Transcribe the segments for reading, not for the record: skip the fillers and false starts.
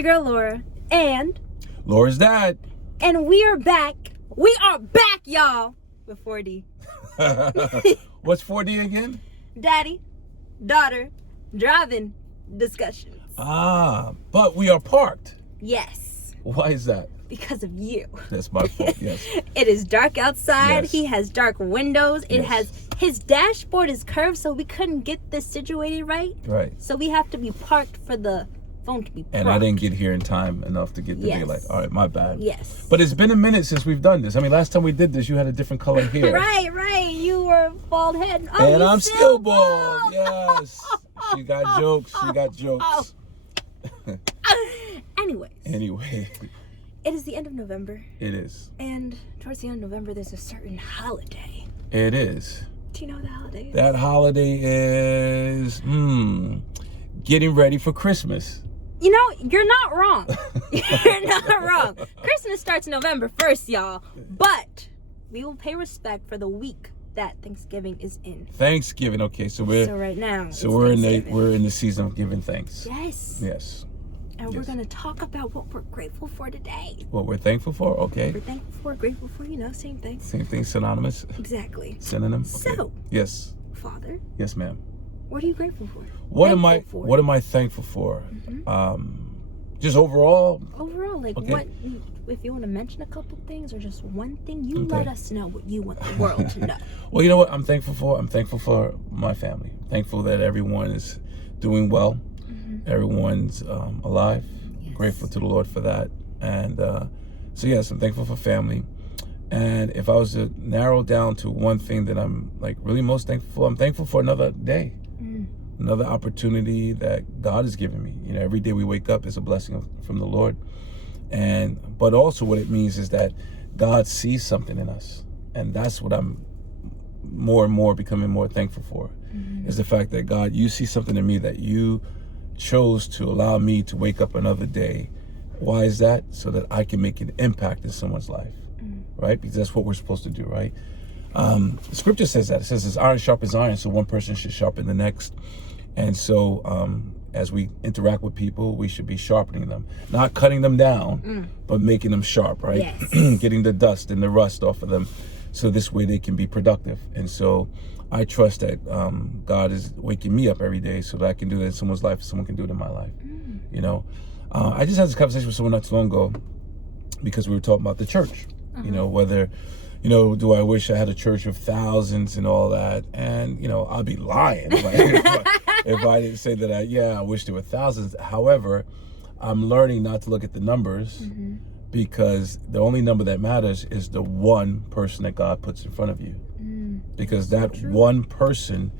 your girl Laura and Laura's dad. And we are back. We are back, y'all. With 4D. What's 4D again? Daddy, daughter, driving discussions. But we are parked. Yes. Why is that? Because of you. That's my fault, yes. It is dark outside. Yes. He has dark windows. It Yes. has, his dashboard is curved, so we couldn't get this situated right. Right. So we have to be parked for the phone to be parked. And I didn't get here in time enough to get the daylight. All right, my bad. Yes. But it's been a minute since we've done this. I mean, last time we did this, you had a different color hair. Right. You were bald head. Oh, And you I'm still bald. Yes. She got jokes. Anyway. It is the end of November. It is. And towards the end of November, there's a certain holiday. It is. Do you know what the holiday is? That holiday is getting ready for Christmas. You know, you're not wrong. You're not wrong. Christmas starts November 1st, y'all. But we will pay respect for the week that Thanksgiving is in. Thanksgiving. Okay, so right now. we're in the season of giving thanks. Yes. And we're gonna talk about what we're grateful for today. What we're thankful for. Okay. We're thankful for, grateful for, same thing. Same thing. Synonymous. Exactly. Synonym. Okay. So. Yes. Father. Yes, ma'am. What are you grateful for? What am I thankful for? Just overall. Overall, like okay. What? If you want to mention a couple things or just one thing, you let us know what you want the world to know. Well, you know what I'm thankful for? I'm thankful for my family. Thankful that everyone is doing well. Everyone's alive. Yes. Grateful to the Lord for that. And so yes, I'm thankful for family. And if I was to narrow down to one thing that I'm like really most thankful for, I'm thankful for another day. Another opportunity that God has given me. Every day we wake up is a blessing from the Lord. But also what it means is that God sees something in us. And that's what I'm more and more becoming more thankful for, is the fact that God, you see something in me that you chose to allow me to wake up another day. Why is that? So that I can make an impact in someone's life, right? Because that's what we're supposed to do, right? The scripture says that. It says, as iron sharpens iron, so one person should sharpen the next. And so as we interact with people, we should be sharpening them, not cutting them down, but making them sharp, right? Yes. Getting the dust and the rust off of them, so this way they can be productive. And so I trust that God is waking me up every day so that I can do that in someone's life, someone can do it in my life. I just had this conversation with someone not too long ago because we were talking about the church. Whether do I wish I had a church of thousands and all that? And, I'd be lying if I didn't say that I wish there were thousands. However, I'm learning not to look at the numbers because the only number that matters is the one person that God puts in front of you. Because that one person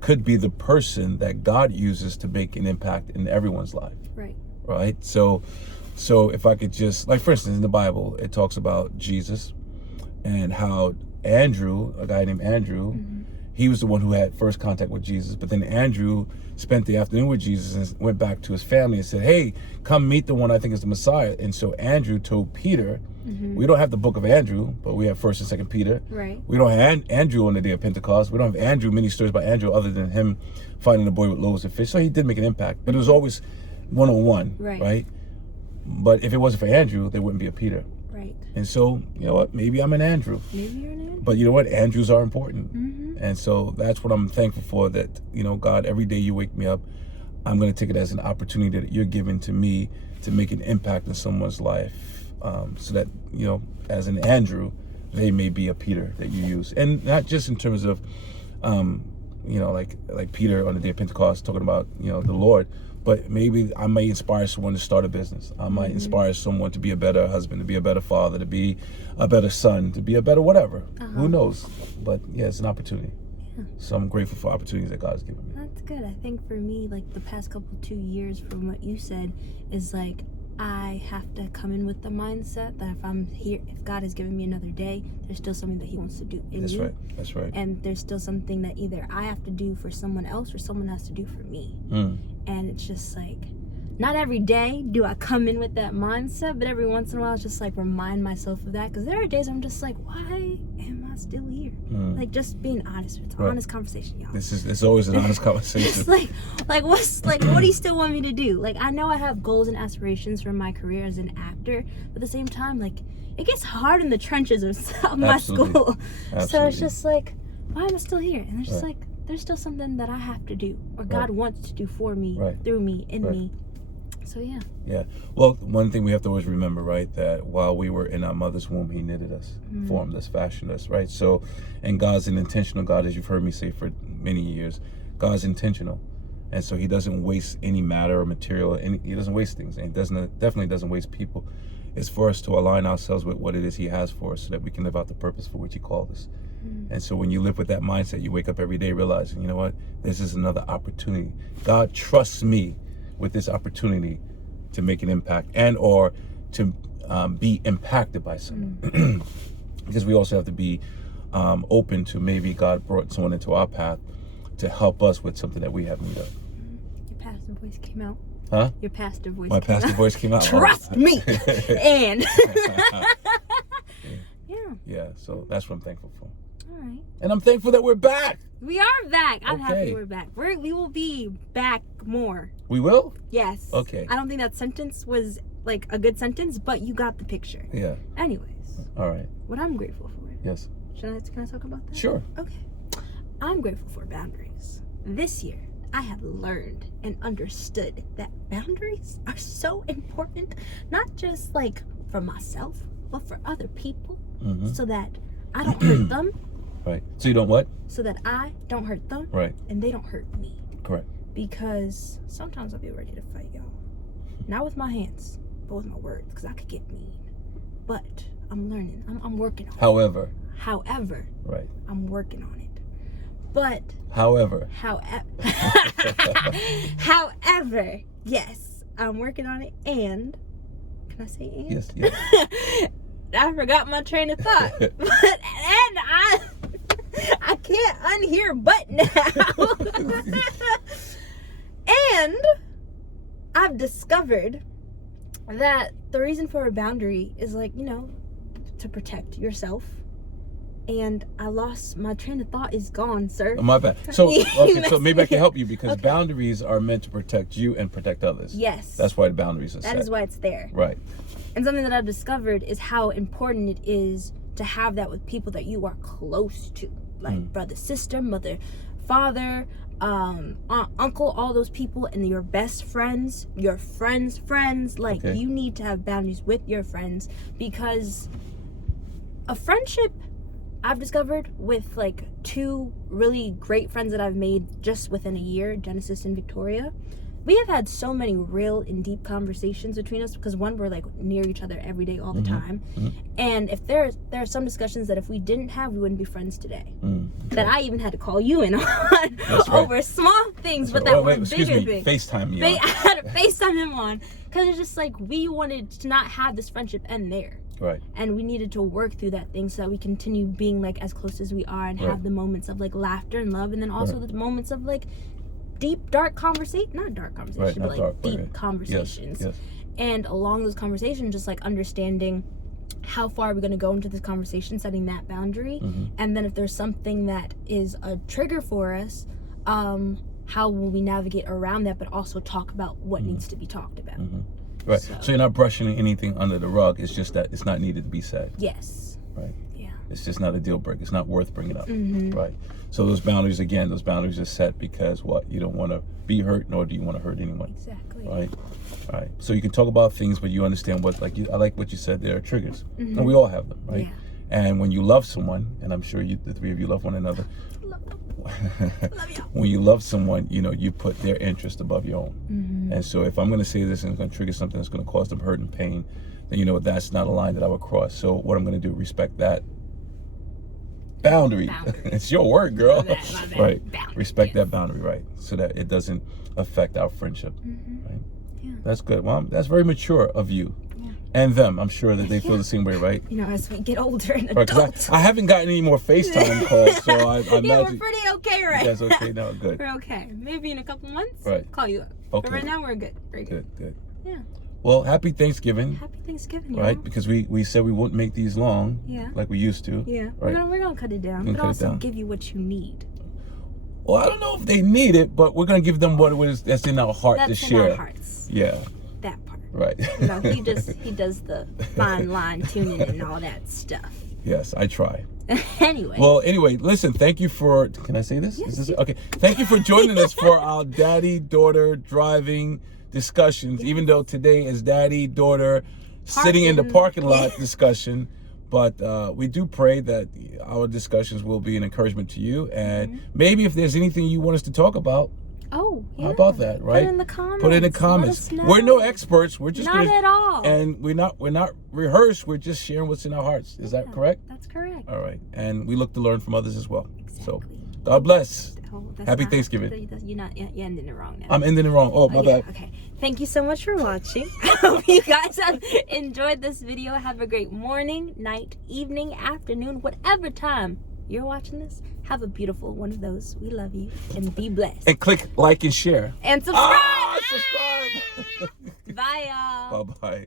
could be the person that God uses to make an impact in everyone's life. Right? So if I could just, like for instance, in the Bible, it talks about Jesus and how Andrew, a guy named Andrew, he was the one who had first contact with Jesus. But then Andrew spent the afternoon with Jesus and went back to his family and said, hey, come meet the one I think is the Messiah. And so Andrew told Peter, we don't have the book of Andrew, but we have 1st and 2nd Peter. Right. We don't have Andrew on the day of Pentecost. We don't have Andrew, many stories about Andrew other than him finding the boy with loaves of fish. So he did make an impact, but it was always one-on-one, right? But if it wasn't for Andrew, there wouldn't be a Peter. Right. And so, you know what? Maybe I'm an Andrew. Maybe you're an Andrew. But you know what? Andrews are important. And so that's what I'm thankful for, that, God, every day you wake me up, I'm going to take it as an opportunity that you're giving to me to make an impact in someone's life, so that, as an Andrew, they may be a Peter that you use. And not just in terms of, like Peter on the day of Pentecost talking about, the Lord, but maybe I may inspire someone to start a business. I might inspire someone to be a better husband, to be a better father, to be a better son, to be a better whatever. Who knows? But yeah, it's an opportunity. So I'm grateful for opportunities that God's given me. That's good. I think for me, like the past 2 years from what you said, is like I have to come in with the mindset that if I'm here, if God has given me another day, there's still something that He wants to do in me. That's right. And there's still something that either I have to do for someone else or someone has to do for me. And it's just like, not every day do I come in with that mindset, but every once in a while, it's just like remind myself of that. Because there are days I'm just like, why am I still here? Like, just being honest. It's an honest conversation, y'all. It's always an honest conversation. It's what do you still want me to do? Like, I know I have goals and aspirations for my career as an actor, but at the same time, like, it gets hard in the trenches of my school. So it's just like, why am I still here? And it's just like, there's still something that I have to do, or God wants to do for me, through me, in me. So yeah. Yeah. Well, one thing we have to always remember, right, that while we were in our mother's womb, he knitted us, formed us, fashioned us, right? So, and God's an intentional God, as you've heard me say for many years. God's intentional. And so he doesn't waste any matter or material. He doesn't waste things. And he definitely doesn't waste people. It's for us to align ourselves with what it is he has for us so that we can live out the purpose for which he called us. And so when you live with that mindset, you wake up every day realizing, you know what, this is another opportunity. God trusts me with this opportunity to make an impact and or to be impacted by someone. Because we also have to be open to maybe God brought someone into our path to help us with something that we have need of. Your pastor voice came out. Huh? Your pastor voice My pastor voice came out. Trust me. And yeah, so that's what I'm thankful for. All right. And I'm thankful that we're back. We are back. I'm happy we're back. We will be back more. We will? Yes. Okay. I don't think that sentence was like a good sentence, but you got the picture. Yeah. Anyways. All right. What I'm grateful for. Yes. Can I talk about that? Sure. Okay. I'm grateful for boundaries. This year, I have learned and understood that boundaries are so important, not just like for myself, but for other people, so that I don't hurt them. Right. So you don't what? So that I don't hurt them. Right. And they don't hurt me. Correct. Because sometimes I'll be ready to fight, y'all. Not with my hands, but with my words, because I could get mean. But I'm learning. I'm working on it. However. Right. I'm working on it. But. However, yes, I'm working on it. And can I say and? Yes. I forgot my train of thought. And I can't unhear but now. And I've discovered that the reason for a boundary is like, to protect yourself. And I lost my train of thought. Is gone, sir. Oh, my bad. So maybe I can help you because boundaries are meant to protect you and protect others. Yes. That's why the boundaries are set. That is why it's there. Right. And something that I've discovered is how important it is to have that with people that you are close to, like brother, sister, mother, father, aunt, uncle, all those people, and your best friends, your friends' friends. Like you need to have boundaries with your friends, because a friendship, I've discovered with like two really great friends that I've made just within a year, Genesis and Victoria. We have had so many real and deep conversations between us because one, we're like near each other every day, all the time. And if there are some discussions that if we didn't have, we wouldn't be friends today. That I even had to call you in on over small things, but that were bigger things. FaceTime me. I had to FaceTime him on because it's just like we wanted to not have this friendship end there. Right. And we needed to work through that thing so that we continue being like as close as we are and have the moments of like laughter and love, and then also the moments of like deep, dark conversation, not dark conversation, but like deep conversations. Yes. And along those conversations, just like understanding how far we're going to go into this conversation, setting that boundary. And then if there's something that is a trigger for us, how will we navigate around that, but also talk about what needs to be talked about. Right. So you're not brushing anything under the rug. It's just that it's not needed to be said. Yes. Right. Yeah. It's just not a deal breaker. It's not worth bringing up. Right. So those boundaries are set because what? You don't want to be hurt, nor do you want to hurt anyone. Exactly. Right. All right. So you can talk about things, but you understand what, I like what you said. There are triggers, and we all have them, right? Yeah. And when you love someone, and I'm sure the three of you love one another. Love you. When you love someone, you put their interest above your own. And so if I'm going to say this and it's going to trigger something that's going to cause them hurt and pain, then that's not a line that I would cross. So what I'm going to do, respect that boundary. It's your word, girl. My bad. Right. Boundary. Respect that boundary, right? So that it doesn't affect our friendship. Right. Yeah. That's good. Well, that's very mature of you. and them. I'm sure that they feel the same way, right? You know, as we get older and Right, 'cause adults. I haven't gotten any more FaceTime calls, so I Yeah, imagine we're pretty okay right that's okay now. Good. We're okay. Maybe in a couple months, Right. call you up. Okay. But right now, we're good. Very good. Good. Yeah. Well, happy Thanksgiving, Happy Thanksgiving, y'all. right? Because we said we wouldn't make these long, Yeah. like we used to. Yeah. Right. We're gonna cut it down, We're gonna but cut it also down. give you what you need. Well, I don't know if they need it, but we're gonna give them what it is that's in our heart That's to in share. our hearts. Yeah. That part. Right. You know, he does the fine line tuning and all that stuff. Yes, I try. Anyway. Well, anyway, listen, thank you for, can I say this? Yes, Is this you- okay? Thank you for joining us for our daddy-daughter driving discussions, even though today is daddy-daughter sitting in the parking lot discussion. But we do pray that our discussions will be an encouragement to you. And maybe if there's anything you want us to talk about, Oh, yeah. how about that, right? Put it in the comments. Put it in the Let comments. us know. We're no experts. We're just Not gonna, at all. and we're not rehearsed. We're just sharing what's in our hearts. Is that Yeah, correct? That's correct. All right. And we look to learn from others as well. So, Exactly. God bless. Oh, that's Happy not- Thanksgiving. You're ending it wrong now. I'm ending it wrong. Oh, my yeah, bad. okay. Thank you so much for watching. I hope you guys have enjoyed this video. Have a great morning, night, evening, afternoon, whatever time you're watching this. Have a beautiful one of those. We love you and be blessed. And click like and share. And subscribe. Subscribe. Bye, y'all. Bye-bye.